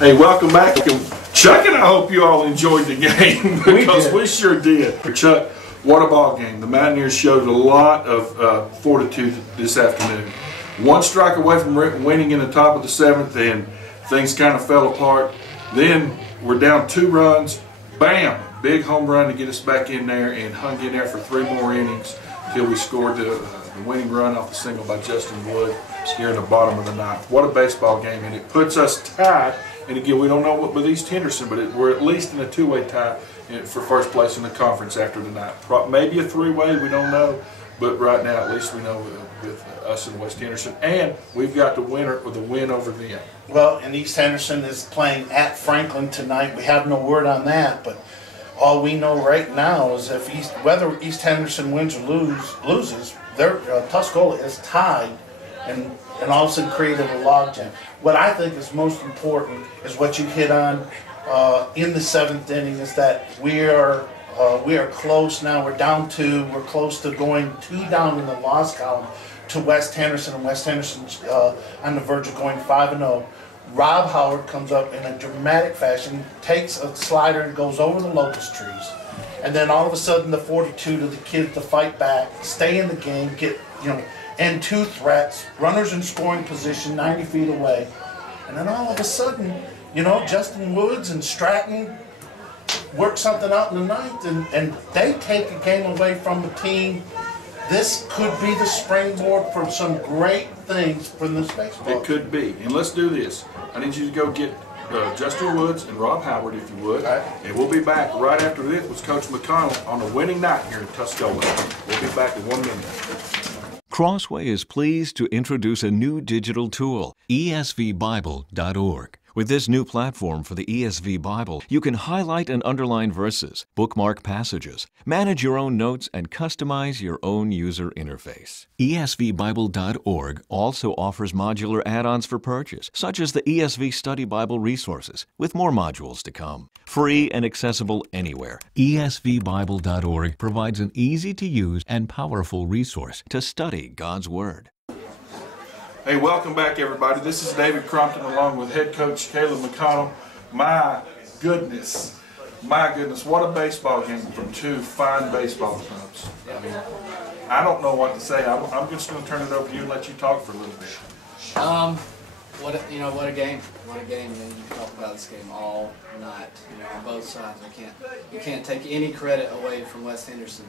Hey, welcome back. Chuck and I hope you all enjoyed the game because we sure did. Chuck, what a ball game. The Mountaineers showed a lot of fortitude this afternoon. One strike away from winning in the top of the seventh, and things kind of fell apart. Then we're down 2 runs. Bam! Big home run to get us back in there, and hung in there for 3 more innings till we scored the winning run off the single by Justin Wood here in the bottom of the ninth. What a baseball game, and it puts us tied. And again, we don't know what with East Henderson, but we're at least in a 2-way tie for first place in the conference after tonight. Maybe a 3-way, we don't know. But right now, at least we know with us and West Henderson. And we've got the winner with the win over them. Well, and East Henderson is playing at Franklin tonight. We have no word on that, but all we know right now is whether East Henderson wins or loses, Tuscola is tied and all of a sudden created a logjam. What I think is most important is what you hit on in the 7th inning is that we are close now. We're down 2. We're close to going 2 down in the loss column to West Henderson, and West Henderson's on the verge of going 5-0. Rob Howard comes up in a dramatic fashion, takes a slider and goes over the locust trees, and then all of a sudden the fortitude of the kids to fight back, stay in the game, end 2 threats, runners in scoring position 90 feet away, and then all of a sudden, Justin Woods and Stratton work something out in the 9th, and they take a game away from the team. This could be the springboard for some great things from this baseball. It could be. And let's do this. I need you to go get Justin Woods and Rob Howard, if you would. Right. And we'll be back right after this with Coach McConnell on a winning night here in Tuscola. We'll be back in 1 minute. Crossway is pleased to introduce a new digital tool, esvbible.org. With this new platform for the ESV Bible, you can highlight and underline verses, bookmark passages, manage your own notes, and customize your own user interface. esvbible.org also offers modular add-ons for purchase, such as the ESV Study Bible resources, with more modules to come. Free and accessible anywhere, esvbible.org provides an easy-to-use and powerful resource to study God's Word. Hey, welcome back, everybody. This is David Crompton along with head coach Caleb McConnell. My goodness, what a baseball game from 2 fine baseball clubs. I mean, I don't know what to say. I'm just going to turn it over to you and let you talk for a little bit. What a game! What a game! You can talk about this game all night. On both sides. You can't take any credit away from West Henderson.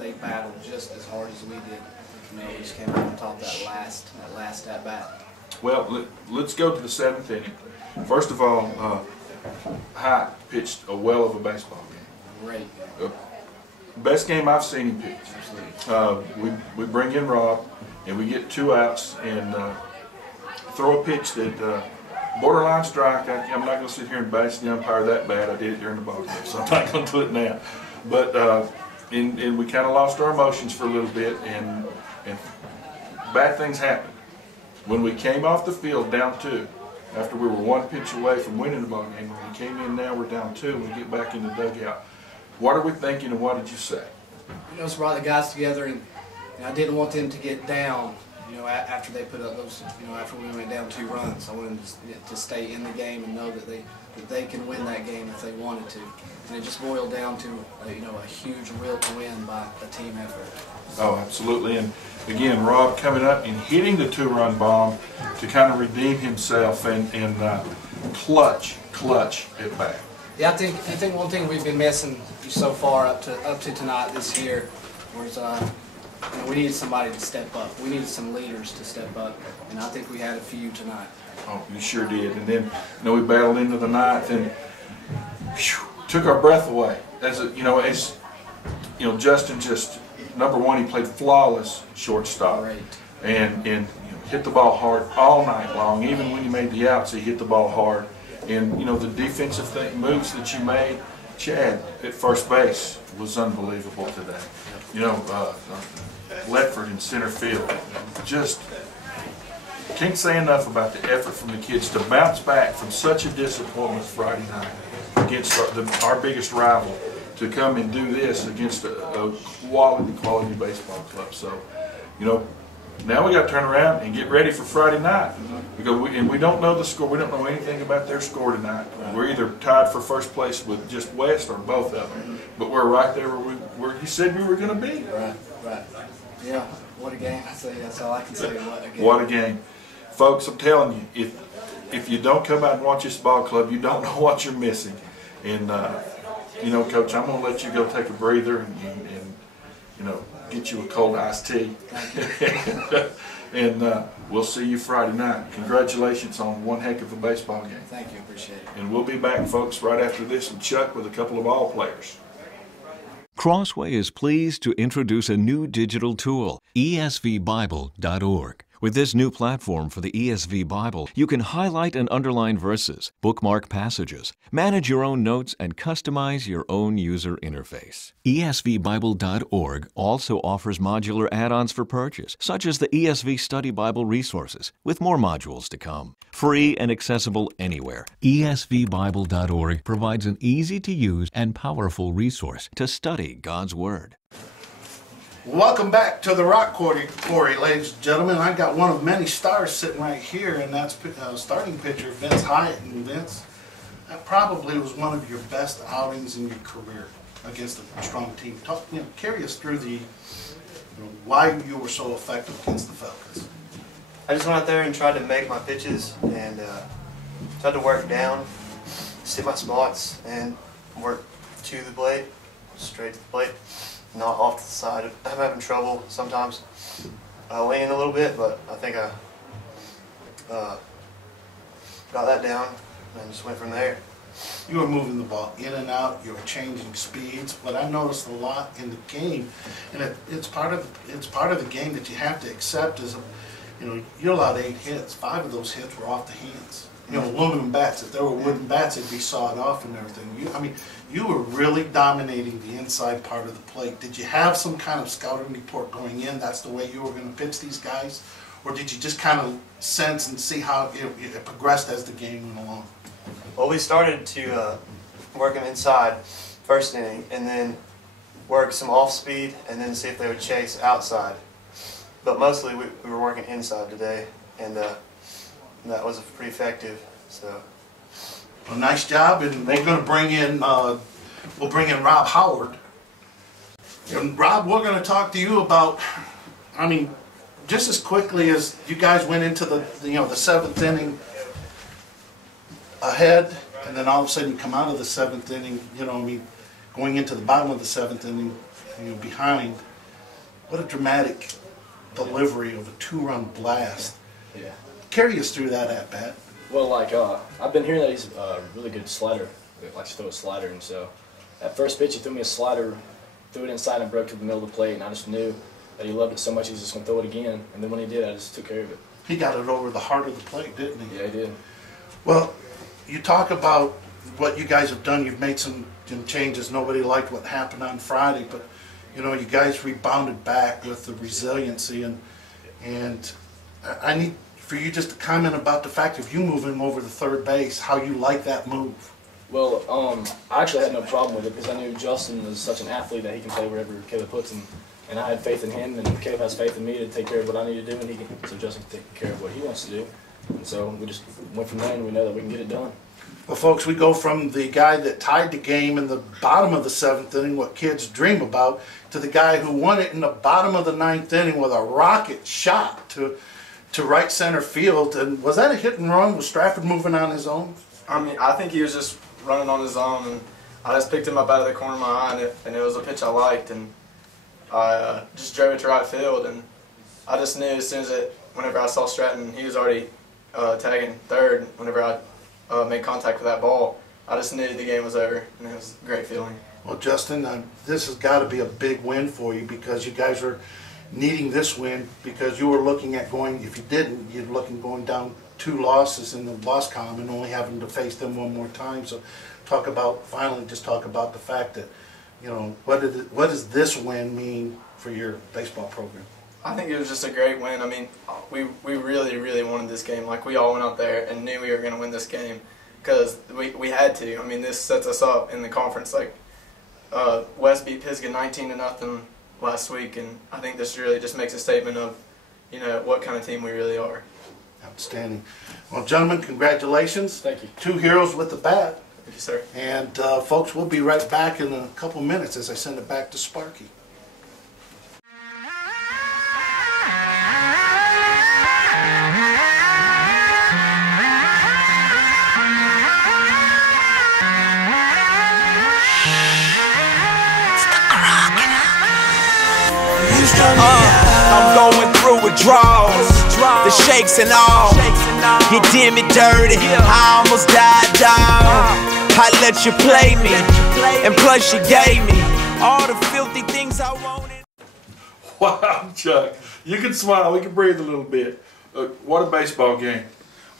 They battled just as hard as we did. We just came out on top that last at bat. Well, let's go to the 7th inning. First of all, Hyatt pitched a well of a baseball game. Great. Best game I've seen him pitch. We bring in Rob, and we get 2 outs and throw a pitch that borderline strike. I'm not going to sit here and bash the umpire that bad. I did it during the ball game, so I'm not going to do it now. But and we kind of lost our emotions for a little bit, and bad things happened. When we came off the field down 2, after we were 1 pitch away from winning the ball game, when we came in now we're down 2, and we get back in the dugout. What are we thinking, and what did you say? It's brought the guys together, and I didn't want them to get down. After they put up those, after we went down 2 runs, I wanted to stay in the game and know that they can win that game if they wanted to. And it just boiled down to a huge will to win by a team effort. Oh, absolutely. And again, Rob coming up and hitting the 2-run bomb to kind of redeem himself and clutch it back. Yeah, I think one thing we've been missing so far up to tonight this year was we needed somebody to step up. We needed some leaders to step up, and I think we had a few tonight. Oh, you sure did. And then we battled into the 9th and took our breath away. Justin just, number 1, he played flawless shortstop. Great. And hit the ball hard all night long. Even when he made the outs, he hit the ball hard. And the defensive moves that you made, Chad at first base was unbelievable today. Ledford in center field. Just can't say enough about the effort from the kids to bounce back from such a disappointment Friday night against our biggest rival, to come and do this against a quality baseball club. So, Now we got to turn around and get ready for Friday night because we don't know the score. We don't know anything about their score tonight. We're either tied for first place with just West or both of them, but we're right there where you said we were going to be. Right. Yeah, what a game! That's all I can say. What a game! What a game, folks! I'm telling you, if you don't come out and watch this ball club, you don't know what you're missing. And you know, Coach, I'm going to let you go take a breather and you know, get you a cold iced tea. And we'll see you Friday night. Congratulations on one heck of a baseball game. Thank you, appreciate it. And we'll be back, folks, right after this and Chuck with a couple of ball players. Crossway is pleased to introduce a new digital tool, esvbible.org. With this new platform for the ESV Bible, you can highlight and underline verses, bookmark passages, manage your own notes, and customize your own user interface. esvbible.org also offers modular add-ons for purchase, such as the ESV Study Bible resources, with more modules to come. Free and accessible anywhere, esvbible.org provides an easy-to-use and powerful resource to study God's Word. Welcome back to the Rock Quarry, ladies and gentlemen. I got one of many stars sitting right here, and that's starting pitcher Vince Hyatt. And Vince, that probably was one of your best outings in your career against a strong team. Carry us through why you were so effective against the Falcons. I just went out there and tried to make my pitches and tried to work down, sit my spots, and work to the plate, straight to the plate. Not off to the side. I'm having trouble sometimes leaning a little bit, but I think I got that down and just went from there. You were moving the ball in and out. You were changing speeds. What I noticed a lot in the game, and it's part of the game that you have to accept is, you're allowed 8 hits. 5 of those hits were off the hands. Aluminum bats. If there were wooden bats, it'd be sawed off and everything. You were really dominating the inside part of the plate. Did you have some kind of scouting report going in? That's the way you were going to pitch these guys? Or did you just kind of sense and see how it progressed as the game went along? Well, we started to work them inside first inning and then work some off speed and then see if they would chase outside. But mostly we were working inside today, and that was pretty effective. So, well, nice job, and we're going to bring in we'll bring in Rob Howard. And Rob, we're going to talk to you about, just as quickly as you guys went into the 7th inning ahead, and then all of a sudden you come out of the 7th inning, going into the bottom of the 7th inning, behind. What a dramatic delivery of a 2-run blast. Yeah. Carry us through that at bat. Well, I've been hearing that he's a really good slider. He likes to throw a slider, and so at first pitch he threw me a slider, threw it inside and broke to the middle of the plate, and I just knew that he loved it so much he's just going to throw it again. And then when he did, I just took care of it. He got it over the heart of the plate, didn't he? Yeah, he did. Well, you talk about what you guys have done. You've made some changes. Nobody liked what happened on Friday, but you guys rebounded back with the resiliency, and I need for you just to comment about the fact of you moving over to third base, how you like that move. Well, I actually had no problem with it because I knew Justin was such an athlete that he can play wherever Caleb puts him, and I had faith in him, and Caleb has faith in me to take care of what I need to do, and so Justin can take care of what he wants to do, and so we just went from there, and we know that we can get it done. Well, folks, we go from the guy that tied the game in the bottom of the 7th inning, what kids dream about, to the guy who won it in the bottom of the 9th inning with a rocket shot to right center field. And was that a hit and run? Was Stratford moving on his own? I think he was just running on his own, and I just picked him up out of the corner of my eye, and it was a pitch I liked, and I just drove it to right field, and I just knew as soon as whenever I saw Stratton, he was already tagging third. Whenever I made contact with that ball, I just knew the game was over, and it was a great feeling. Well, Justin, this has got to be a big win for you because you guys are needing this win because you were looking at going, if you didn't, you're looking going down 2 losses in the loss column and only having to face them one more time. So talk about the fact that, what does this win mean for your baseball program? I think it was just a great win. We really, really wanted this game. We all went out there and knew we were going to win this game because we had to. This sets us up in the conference. West beat Pisgah 19-0 last week, and I think this really just makes a statement of, what kind of team we really are. Outstanding. Well, gentlemen, congratulations. Thank you. 2 heroes with the bat. Thank you, sir. And folks, we'll be right back in a couple minutes as I send it back to Sparky. I'm going through withdrawals, the shakes and all. You did me dirty, I almost died, dog. I let you play me, and plus you gave me all the filthy things I wanted. Wow, Chuck, you can smile, we can breathe a little bit. What a baseball game.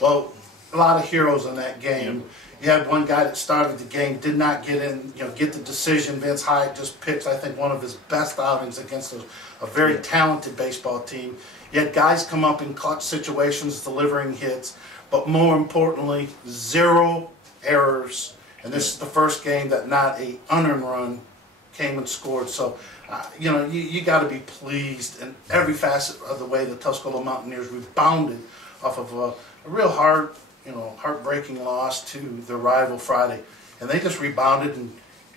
Well, a lot of heroes in that game. You had one guy that started the game, did not get in, get the decision. Vince Hyatt just pitched, I think, one of his best outings against a very talented baseball team. You had guys come up in clutch situations, delivering hits, but more importantly, 0 errors. And this is the first game that not a unearned run came and scored. So, you got to be pleased in every facet of the way the Tuscola Mountaineers rebounded off of a real heartbreaking loss to their rival Friday. And they just rebounded, and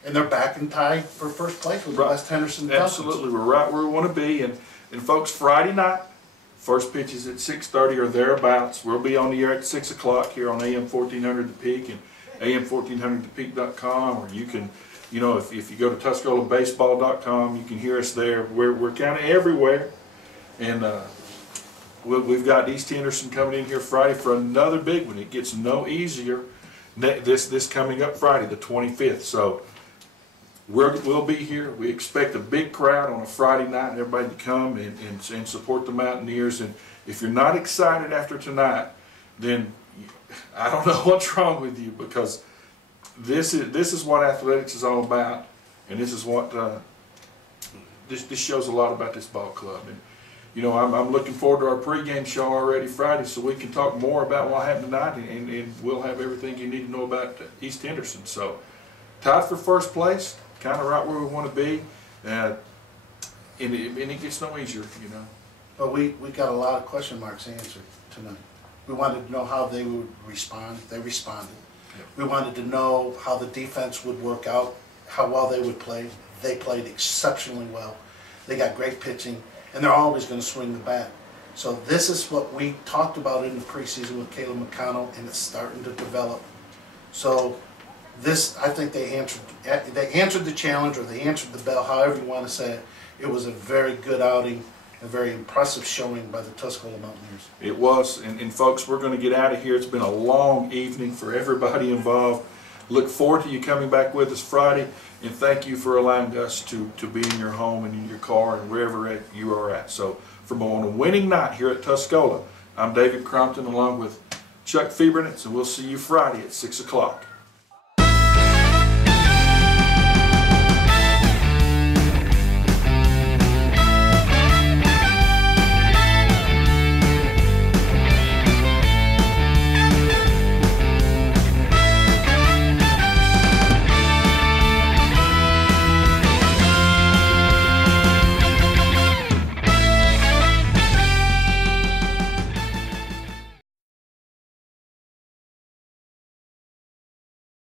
they're back in tie for first place with West Henderson. Absolutely, we're right where we want to be. And folks, Friday night, first pitch is at 6:30 or thereabouts. We'll be on the air at 6 o'clock here on AM 1400 The Peak and AM1400thepeak.com, or you can, if you go to TuscolaBaseball.com, you can hear us there. We're kind of everywhere. And we've got East Henderson coming in here Friday for another big one. It gets no easier this coming up Friday, the 25th. So we'll be here. We expect a big crowd on a Friday night, everybody to come and support the Mountaineers. And if you're not excited after tonight, then I don't know what's wrong with you, because this is what athletics is all about, and this is what this shows a lot about this ball club. And I'm looking forward to our pregame show already Friday, so we can talk more about what happened tonight, and we'll have everything you need to know about East Henderson. So tied for first place, kind of right where we want to be, and it gets no easier, But we got a lot of question marks answered tonight. We wanted to know how they would respond. They responded. Yep. We wanted to know how the defense would work out, how well they would play. They played exceptionally well. They got great pitching, and they're always going to swing the bat. So this is what we talked about in the preseason with Caleb McConnell, and it's starting to develop. So this, I think they answered the challenge, or they answered the bell, however you want to say it. It was a very good outing, a very impressive showing by the Tuscola Mountaineers. It was, and folks, we're going to get out of here. It's been a long evening for everybody involved. Look forward to you coming back with us Friday, and thank you for allowing us to be in your home and in your car and wherever you are at. So, from on a winning night here at Tuscola, I'm David Crompton along with Chuck Fiebernitz, and we'll see you Friday at 6 o'clock.